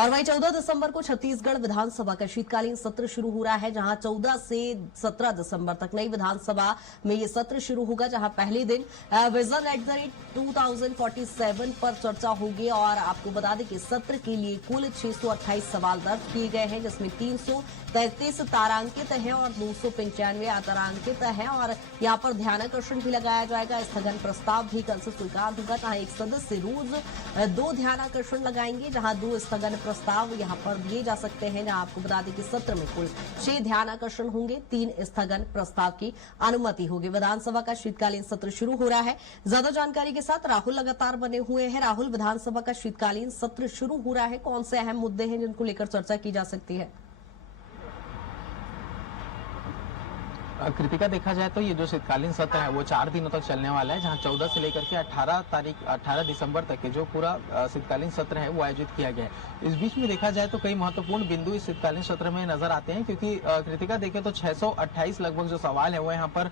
और वहीं 14 दिसंबर को छत्तीसगढ़ विधानसभा का शीतकालीन सत्र शुरू हो रहा है, जहां 14 से 17 दिसंबर तक नई विधानसभा में ये सत्र शुरू होगा, जहां पहले दिन विजन @ 2047 पर चर्चा होगी। और आपको बता दें कि सत्र के लिए कुल 628 सवाल दर्ज किए गए हैं, जिसमें 333 तारांकित है और 295 अतारांकित है। और यहां पर ध्यानाकर्षण भी लगाया जाएगा। स्थगन प्रस्ताव भी कल से स्वीकार होगा, जहां एक सदस्य रोज 2 ध्यानाकर्षण लगाएंगे, जहां 2 स्थगन प्रस्ताव यहां पर दिए जा सकते हैं। जहां आपको बता दें कि सत्र में कुल 6 ध्यानाकर्षण होंगे, 3 स्थगन प्रस्ताव की अनुमति होगी। विधानसभा का शीतकालीन सत्र शुरू हो रहा है। ज्यादा जानकारी के साथ राहुल लगातार बने हुए हैं। राहुल, विधानसभा का शीतकालीन सत्र शुरू हो रहा है, कौन से अहम मुद्दे हैं जिनको लेकर चर्चा की जा सकती है? कृतिका, देखा जाए तो ये जो शीतकालीन सत्र है वो 4 दिनों तक चलने वाला है, जहां 14 से लेकर के 18 दिसंबर तक के जो पूरा शीतकालीन सत्र है वो आयोजित किया गया है। इस बीच में देखा जाए तो कई महत्वपूर्ण बिंदु इस शीतकालीन सत्र में नजर आते हैं, क्योंकि कृतिका देखें तो 628 लगभग जो सवाल है वो यहाँ पर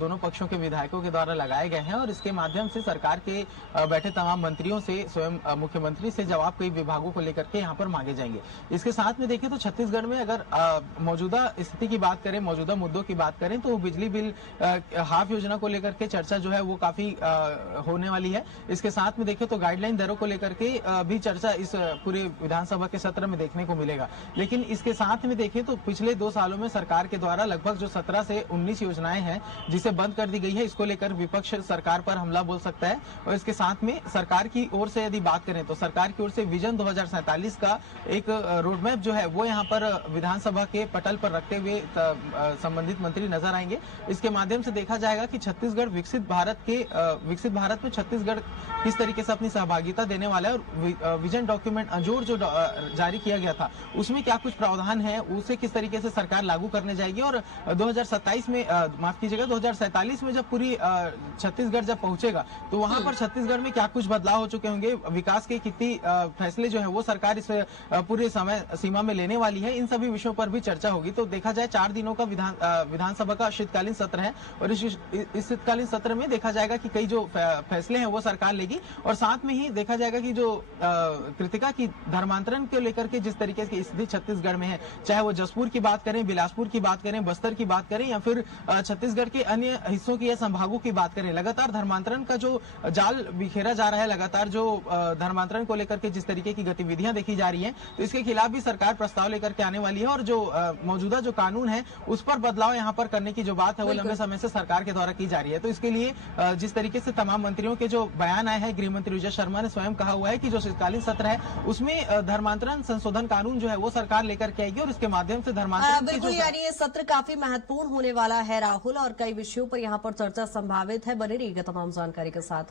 दोनों पक्षों के विधायकों के द्वारा लगाए गए हैं। और इसके माध्यम से सरकार के बैठे तमाम मंत्रियों से, स्वयं मुख्यमंत्री से जवाब कई विभागों को लेकर के यहाँ पर मांगे जाएंगे। इसके साथ में देखें तो छत्तीसगढ़ में अगर मौजूदा स्थिति की बात करें, मौजूदा मुद्दों की बात करें तो बिजली बिल हाफ योजना को लेकर के चर्चा जो है वो काफी होने वाली है। इसके साथ में देखें तो गाइडलाइन दरों को लेकर के भी चर्चा इस पूरे विधानसभा के सत्र में देखने को मिलेगा। लेकिन इसके साथ में देखें तो पिछले 2 सालों में सरकार के द्वारा लगभग जो 17 से 19 योजनाएं हैं जिसे बंद कर दी गई है, इसको लेकर विपक्ष सरकार पर हमला बोल सकता है। और इसके साथ में सरकार की ओर से यदि बात करें तो सरकार की ओर से विजन 2047 का एक रोडमैप जो है वो यहाँ पर विधानसभा के पटल पर रखते हुए संबंधित मंत्री नजर आएंगे। इसके माध्यम से देखा जाएगा कि छत्तीसगढ़ विकसित भारत में छत्तीसगढ़ किस तरीके से अपनी सहभागिता देने वाला है, और विजन डॉक्यूमेंट अंजोर जो जारी किया गया था उसमें क्या कुछ प्रावधान है, उसे किस तरीके से सरकार लागू करने जाएगी। और 2027 में माफ कीजिएगा 2047 में जब पूरी छत्तीसगढ़ जब पहुंचेगा तो वहां पर छत्तीसगढ़ में क्या कुछ बदलाव हो चुके होंगे, विकास के कितनी फैसले जो है वो सरकार इस पूरे समय सीमा में लेने वाली है, इन सभी विषयों पर भी चर्चा होगी। तो देखा जाए 4 दिनों का विधानसभा का शीतकालीन सत्र है, और इस शीतकालीन सत्र में देखा जाएगा कि कई जो फैसले हैं वो सरकार लेगी। और साथ में ही देखा जाएगा कि जो कृतिका की धर्मांतरण को लेकर के जिस तरीके की स्थिति छत्तीसगढ़ में है, चाहे वो जसपुर की बात करें, बिलासपुर की बात करें, बस्तर की बात करें, या फिर छत्तीसगढ़ के अन्य हिस्सों की या संभागों की बात करें, लगातार धर्मांतरण का जो जाल बिखेरा जा रहा है, लगातार जो धर्मांतरण को लेकर के जिस तरीके की गतिविधियां देखी जा रही है, तो इसके खिलाफ भी सरकार प्रस्ताव लेकर के आने वाली है। और जो मौजूदा जो कानून है उस पर बदलाव यहाँ पर करने की जो बात है वो लंबे समय से सरकार के द्वारा की जा रही है। तो इसके लिए जिस तरीके से तमाम मंत्रियों के जो बयान आए हैं, गृह मंत्री विजय शर्मा ने स्वयं कहा हुआ है कि जो शीतकालीन सत्र है उसमें धर्मांतरण संशोधन कानून जो है वो सरकार लेकर के आएगी, और इसके माध्यम से धर्मांतरण बिल्कुल, यानी ये सत्र काफी महत्वपूर्ण होने वाला है राहुल, और कई विषयों पर यहाँ पर चर्चा संभावित है। बने रहिएगा तमाम जानकारी के साथ।